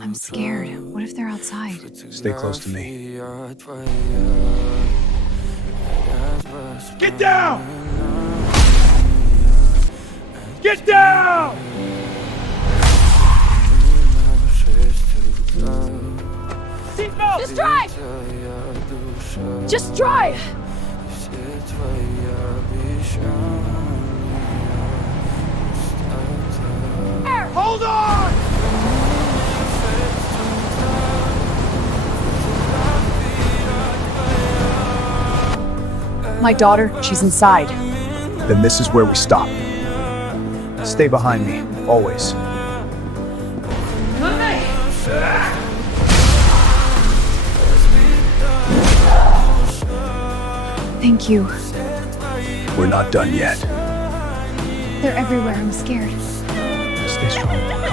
I'm scared. What if they're outside? Stay close to me. Get down! Get down! Just drive! Just drive! Hold on! My daughter, she's inside. Then this is where we stop. Stay behind me, always. Thank you. We're not done yet. They're everywhere. I'm scared. Stay strong.